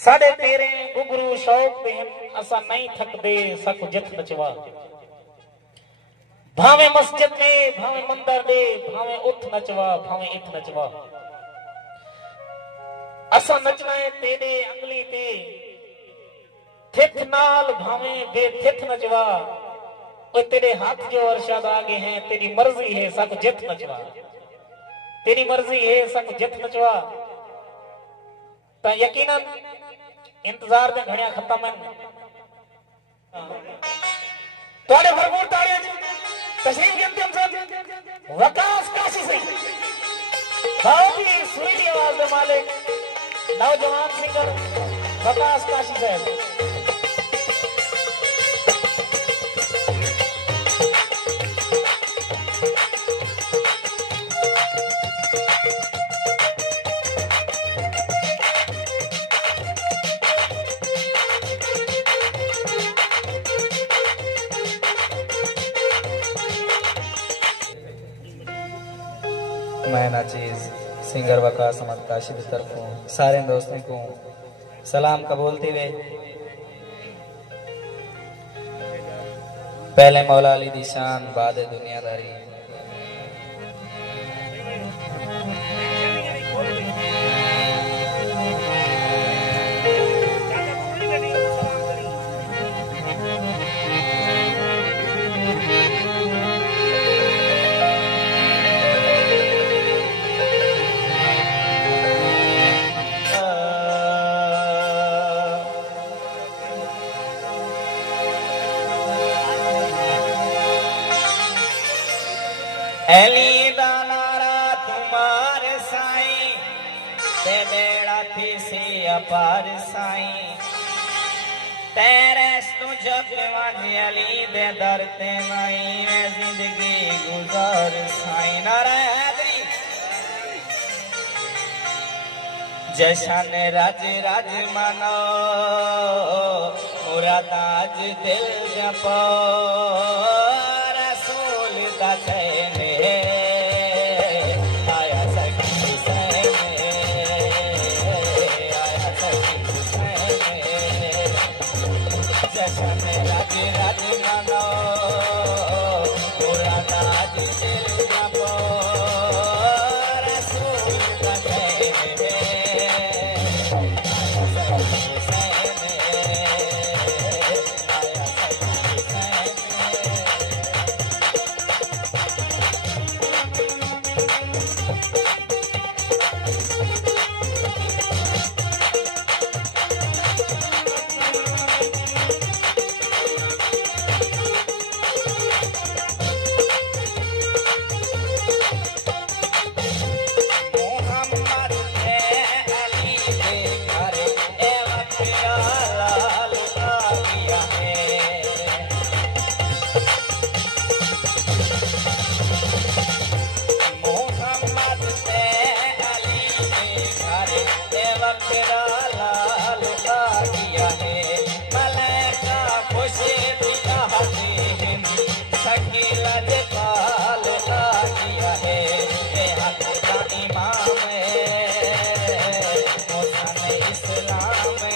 साढ़े तेरे गुगरू शौक देन असा नहीं थकदे सक जित नचवा। भावे मस्जिद में भावे मंदिर दे भावे उठ नचवा भावे इठ नचवा। असा नचना है तेरे अंगली ते थिथ नाल भावे बेथिथ नचवा। और तेरे हाथ जो अरशद आगे हैं तेरी मर्जी है सक जित नचवा। तेरी मर्जी है सक जित नचवा। तो यकीनन इंतजार दे घड़ियां खत्म हैं। तोड़े भरपूर ताड़ियां तशरीफ के अंतिम साथ वकास काशी से बहुत ही सुरीली आवाज के मालिक नौजवान सिंगर वकास काशी साहब। मैं नाचीज सिंगर वकास अहमद काशी की तरफों सारे दोस्तों को सलाम कबूलती हुए पहले मौला अली दी शान बाद दुनियादारी। अली दा नारा तुम्हारे साईं ते बेड़ा थी सी अपार साईं तेरे तू जब वाजी अली दे दर ते माई मैं जिंदगी गुजार साईं। नारा हैदरी जशन राज राज मनो मुराद आज दिल जपो रसूल दा इस्लाम